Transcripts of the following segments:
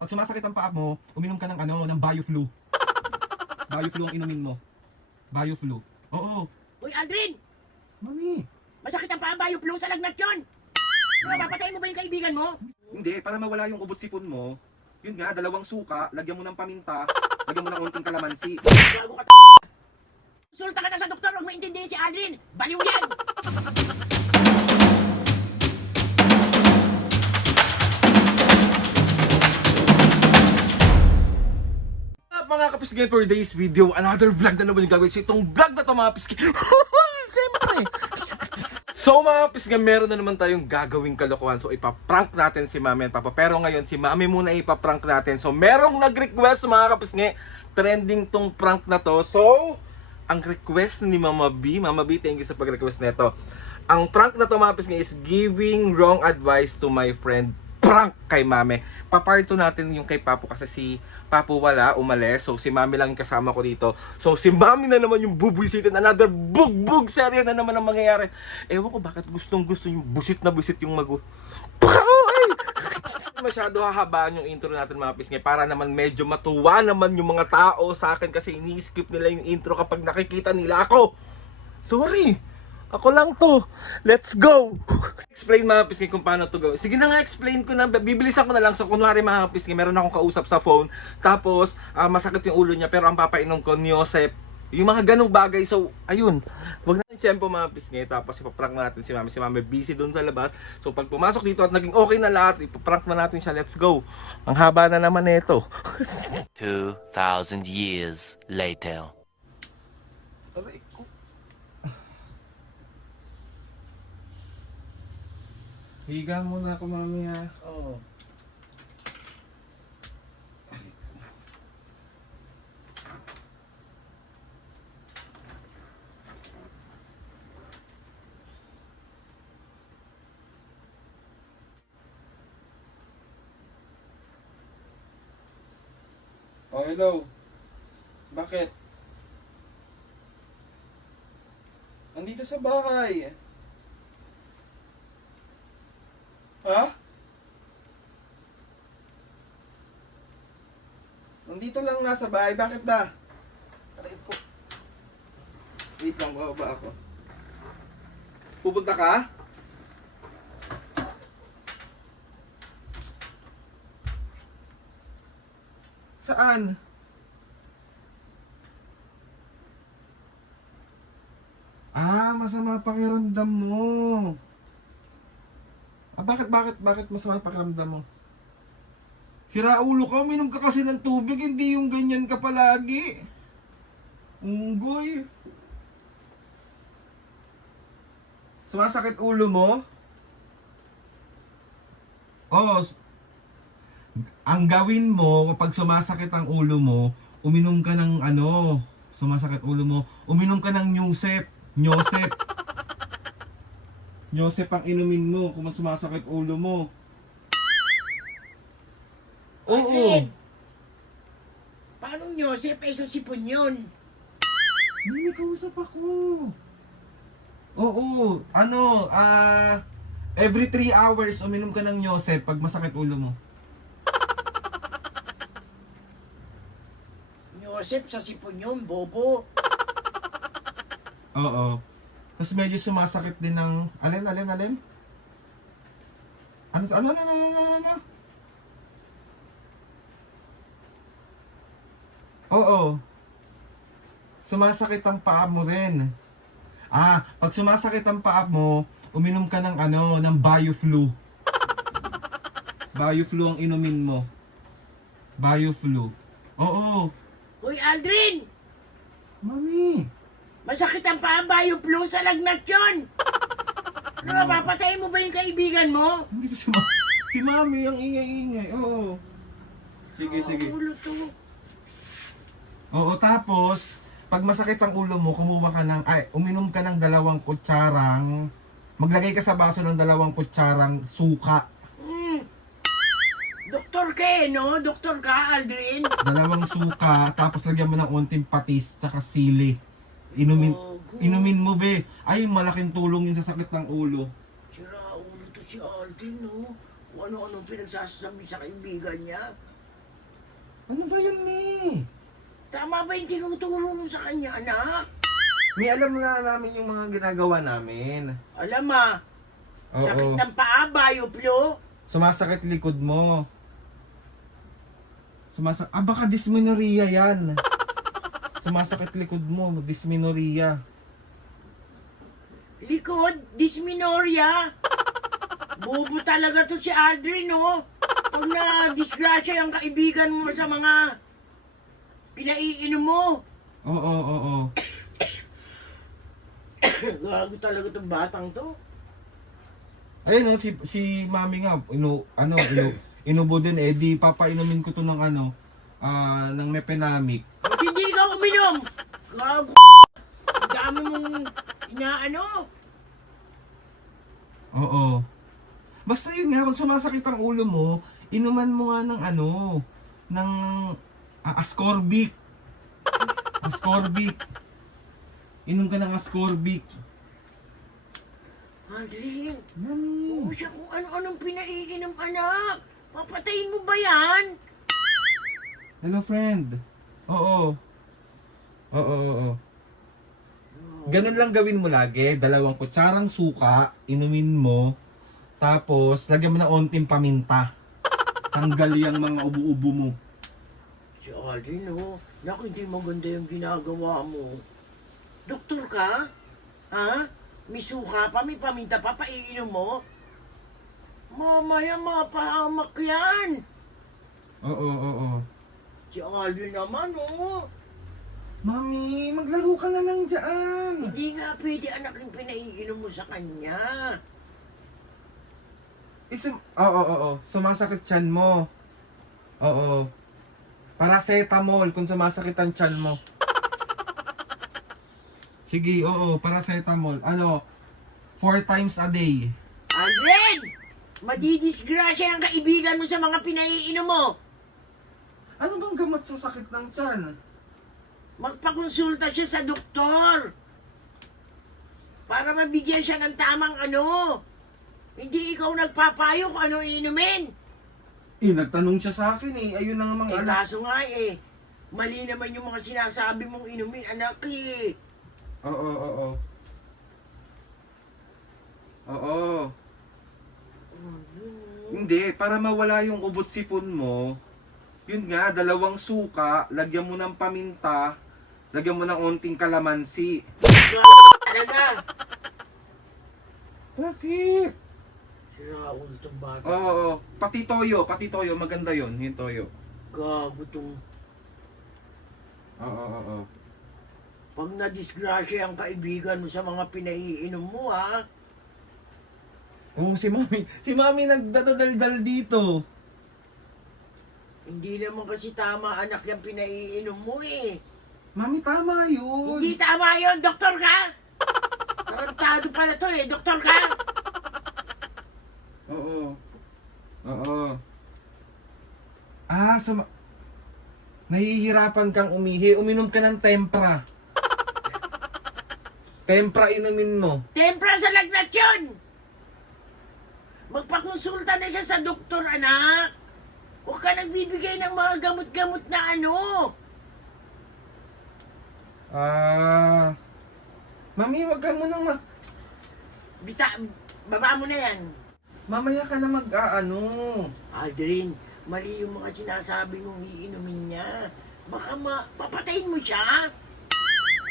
Pag sumasakit ang paa mo, uminom ka ng ano, ng BioFlu. BioFlu ang inumin mo. BioFlu. Oo. Uy, Aldrin! Mami. Masakit ang paa, flu sa lagnat yun! Mapapatayin mo ba yung kaibigan mo? Hindi, para mawala yung ubot sipon mo. Yun nga, 2 suka, lagyan mo ng paminta, lagyan mo ng konting kalamansi. Gago ka Sulta ka na sa doktor, huwag mo intindihin si Aldrin! Baliw yan! Mga kapisgay, for today's video, another vlog na naman yung gagawin. So itong vlog na to mga kapisgay, siyempre. So mga kapisgay, meron na naman tayong gagawing kalokohan. So ipaprank natin si Mami and Papa. Pero ngayon si Mami muna ipaprank natin. So merong nag-request mga kapisgay, trending tong prank na to. So ang request ni Mama B, thank you sa pag-request nito. Ang prank na to mga kapisgay is giving wrong advice to my friend. Prank kay Mami. Paparto natin yung kay Papu kasi si Papu wala, umalis. So si Mami lang yung kasama ko dito. So si Mami na naman yung bubwisitin. Another bugbog serye na naman ang mangyayari. Ewan ko bakit gustong gusto yung busit na busit yung ay! Masyado hahabaan yung intro natin mga pisngay para naman medyo matuwa naman yung mga tao sa akin kasi ini-skip nila yung intro kapag nakikita nila ako. Sorry! Ako lang to. Let's go! Explain mga pisngay kung paano to gawin. Sige na nga, explain ko na. Bibilisan ko na lang. So, kunwari mga pisngay, meron akong kausap sa phone. Tapos, masakit yung ulo niya. Pero ang papainom ko, Niosep. Yung mga ganong bagay. So, ayun. Huwag na yung tiyempo mga pisngay. Tapos, ipaprank natin si Mami. Si Mami busy doon sa labas. So, pag pumasok dito at naging okay na lahat, ipaprank na natin siya. Let's go. Ang haba na naman nito. 2,000 years later. Aray ko. Higa muna ako, Mami, ha. Oo. Oh, hello. Bakit? Nandito sa bahay. Ha? Nandito lang nga sa bahay. Bakit ba? Aray ko. Wait lang, bababa ako. Pupunta ka? Saan? Masama pakiramdam mo. Bakit masama pakiramdam mo? Sira ulo ka, uminom ka kasi ng tubig, hindi yung ganyan ka palagi. Unggoy. Sumasakit ulo mo? Oh, ang gawin mo kapag sumasakit ang ulo mo, uminom ka ng ano, sumasakit ulo mo, uminom ka ng Niosep. Niosep ang inumin mo kung sumasakit ulo mo. Oo. Aldrin! Paano Yosef ay sa sipon yun? May kausap ako. Oo. Every 3 hours uminom ka ng Niosep pag masakit ulo mo. Yosef sa sipon yun, bobo. Oo. Tapos medyo sumasakit din ng... Alin? Ano? Oo. Sumasakit ang paa mo rin. Pag sumasakit ang paa mo, uminom ka ng ng BioFlu. BioFlu ang inumin mo. BioFlu. Oo. Uy, Aldrin! Mami. Masakit ang paa, flu sa lagnat yun! Mapapatayin mo ba yung kaibigan mo? Hindi ko si Mami ang ingay-ingay. Oo. Sige. Ulo to. Oo, tapos, pag masakit ang ulo mo, uminom ka ng 2 kutsarang, maglagay ka sa baso ng 2 kutsarang suka. Doktor ka no? Doktor ka, Aldrin? 2 suka, tapos lagyan mo ng onting patis, tsaka sili. Inumin mo, be. Ay, malaking tulong yun sa sakit ng ulo. Sira ulo to si Aldrin, no? Kung ano-ano pinagsasabi sa kaibigan niya. Ano ba yun, Mi? Tama ba yung tinuturo mo sa kanya, anak? Mi, alam na namin yung mga ginagawa namin. Alam sakit Oo. ng paa, bioplo. Sumasakit likod mo. Baka dysmenorrhea yan. Sumasakit likod mo, dysmenorrhea. Likod, dysmenorrhea. Bobo talaga to si Aldrin, no? Pag na-disgrasya yung kaibigan mo sa mga pinaiinom mo. Oo. Gago talaga tong batang to. Ayun, no, si Mami nga, inubo din, di papainumin ko to ng ng Mepenamic. Ba't hindi ka uminom? Gago. Ang dami mong inaano. Oo. Basta yun nga, kung sumasakit ang ulo mo, inuman mo nga ng Ascorbic. Ascorbic. Inom ka ng Ascorbic. Aldrin, Mami. oo siya kung ano-anong pinaiinom, anak. Papatayin mo ba yan? Hello, friend. Oo. Ganun lang gawin mo lagi. 2 kutsarang suka, inumin mo. Tapos, lagyan mo ng onting paminta. Tanggal yung mga ubo-ubo mo. Si Aldrin, oh. Naku, hindi maganda yung ginagawa mo. Doktor ka? Ha? May suka pa, may paminta pa, paiinom mo? Mamaya mapahamak yan. Oo. Si Aldrin naman, oh. Mami, maglaro ka na lang dyan. Hindi nga pwede anak yung pinaiinom mo sa kanya. Oo. Sumasakit tiyan mo. Oo. Paracetamol kung sumasakit ang tiyan mo. Sige, paracetamol. 4 times a day. Aldrin! Madidisgrasya ang kaibigan mo sa mga pinaiinom mo. Ano bang gamot sa sakit ng tiyan? Magpakonsulta siya sa doktor. Para mabigyan siya ng tamang Hindi ikaw nagpapayo kung ano iinumin. Nagtanong siya sa akin Ayun na nga mga anak. Kaso nga mali naman yung mga sinasabi mong inumin, anak Oo. Hindi, para mawala yung ubot sipon mo, yun nga, 2 suka, lagyan mo ng paminta, lagyan mo ng onting kalamansi. Talaga. Bakit? Sira ulo tong bata. Oo. Pati toyo, maganda yun, yung toyo. Gago tong. Oo. Pag na-disgrasya ang kaibigan mo sa mga pinaiinom mo, ha? Oo, si Mami nagdadaldal dito. Hindi naman kasi tama anak yung pinaiinom mo Mami, tama yun. Hindi tama yun, doktor ka? Tarantado pala to doktor ka? Oo. Nahihirapan kang umihi, uminom ka ng tempra. Tempra inumin mo. Tempra sa lagnat yun! Magpakonsulta na siya sa doktor, anak. Huwag ka nagbibigay ng mga gamot-gamot na Mami, wag ka mo nang Baba mo na yan. mamaya ka na Aldrin, mali yung mga sinasabi mong iinumin niya. Baka papatayin mo siya.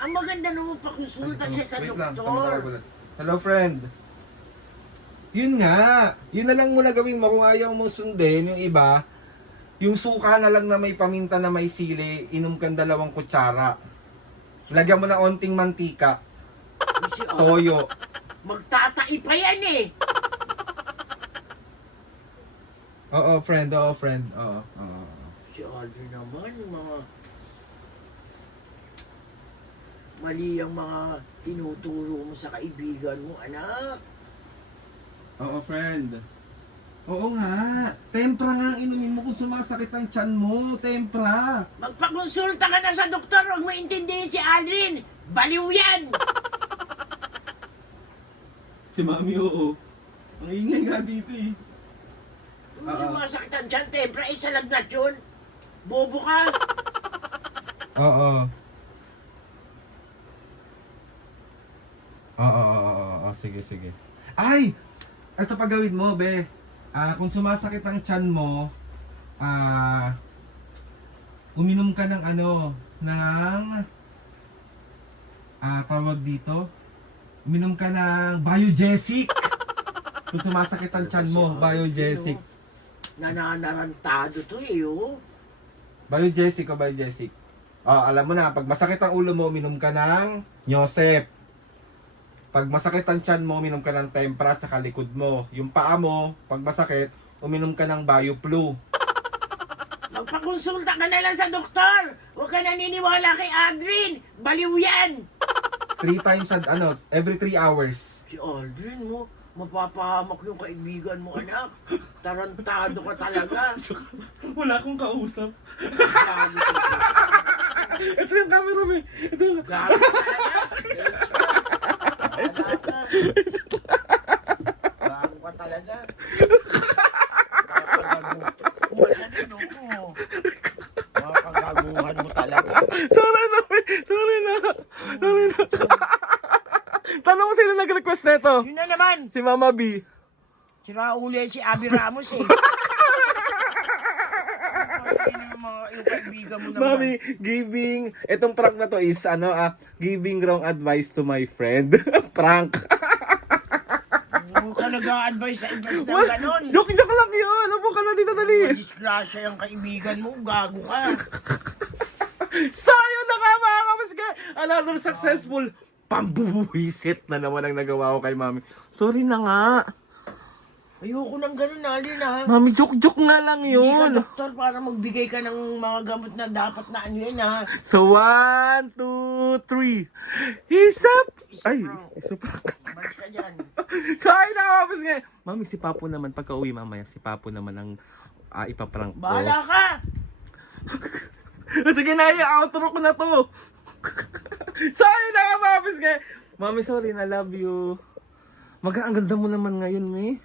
Ang maganda naman pakonsulta siya sa Wait lang, doktor. Hello, friend. Yun nga, yun na lang muna gawin mo kung ayaw mo sundin yung iba. Yung suka na lang na may paminta na may sili, inom kang 2 kutsara. Lagyan mo na onting mantika, Kasi, toyo. magtatai pa yan Oo, friend. Oo. Si Aldrin naman, mga mali ang mga tinuturo mo sa kaibigan mo, anak. Oo, friend. Oo nga. Tempra nga ang inumin mo kung sumasakit ang tiyan mo. Tempra. Magpakonsulta ka na sa doktor, huwag mo intindihin si Aldrin. Baliw yan! Si Mami, oo. Ang ingay nga dito Sumasakit ang tiyan, tempra, sa lagnat yun. Bobo ka. Oo. Oo. Sige, sige. Ay! Ito pa gawin mo, be. Kung sumasakit ang tiyan mo, uminom ka ng tawag dito, uminom ka ng Biogesic. Kung sumasakit ang tiyan mo, Biogesic. Nananarantado to eh, oh. Biogesic o Biogesic. Alam mo na, pag masakit ang ulo mo, uminom ka ng Nyosep. Pag masakit ang tiyan mo, uminom ka ng Tempra at saka likod mo. Yung paa mo, pag masakit, uminom ka ng BioFlu. Magpakonsulta ka na lang sa doktor. Huwag ka naniniwala kay Adrin. Baliw yan. 3 times every 3 hours. Si Aldrin mo, mapapahamak yung kaibigan mo, anak. Tarantado ka talaga. Wala akong kausap. Gago ka. Ito yung camera mo. Ito yung... Gago ka talaga. Gago ka talaga. Makakagaguhan mo talaga. Sorry na. Tanong mo sino nag-request nito? Yun na naman. Si Mama B. Si Raul si Abby Ramos eh. Yung kaibigan mo naman. Mami, itong prank na to is giving wrong advice to my friend. Prank. Huwag ka nag-a-advise sa iba ng ganon. Joke lang yun. Ano ka na dito dali? Disgrasya yung kaibigan mo, gago ka. So, yun na nga mga kamasga. Another successful pambubuhisit na naman ang nagawa ko kay Mami. Sorry na nga. Ayoko ng ganon, Alin ha. Mami, joke nga lang Hindi ka yun. doktor para magbigay ka ng mga gamot na dapat na ano yun ha. So, 1, 2, 3. Isap! Ay, isap. Balis ka dyan. So, ayun na kapos nga. Mami, si Papo naman, pagka uwi mamaya, si Papo naman ang ipaprank ko. Bahala ka. Sige na, i-outro ko na to. So, ayun na kapos nga. Mami, sorry na, love you. Ang ganda mo naman ngayon, me.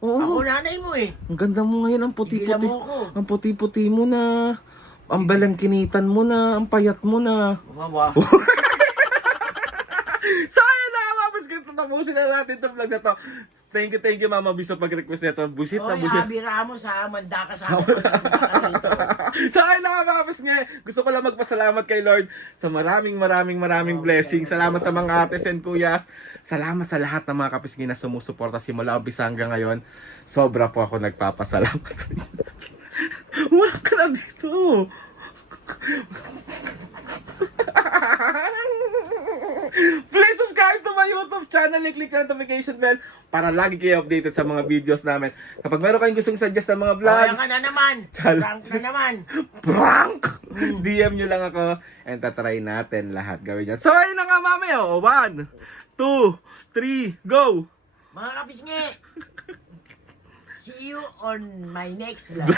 Oo. Ako nanay mo eh. Ang ganda mo ngayon, ang puti-puti. Tigilan mo ako. Ang puti-puti mo na. Ang balangkinitan mo na, ang payat mo na. Umawa. So ayun na, mabas ko, tapusin na natin itong vlog na to. Thank you Mama B sa pag-request nito. Bullshit na Oy, bullshit. Abby Ramos ha, manda ka sa akin. Manda ka dito. So ayun na, mabas nga. Gusto ko lang magpasalamat kay Lord sa maraming blessings. Salamat sa mga ates and kuyas. Salamat sa lahat ng mga kapisngi na sumusuporta simula umpisa hanggang ngayon. Sobra po ako nagpapasalamat sa inyo. Wala ka na dito. Please subscribe to my YouTube channel and click the notification bell para lagi kayo updated sa mga videos namin. Kapag meron kayong gustong suggest ng mga vlog, Kaya ka na naman. Prank na naman. prank! DM nyo lang ako and tatry natin lahat gawin yan. So ayun na nga mami, 1, 2, 3, go! Mga kapisngi. See you on my next vlog.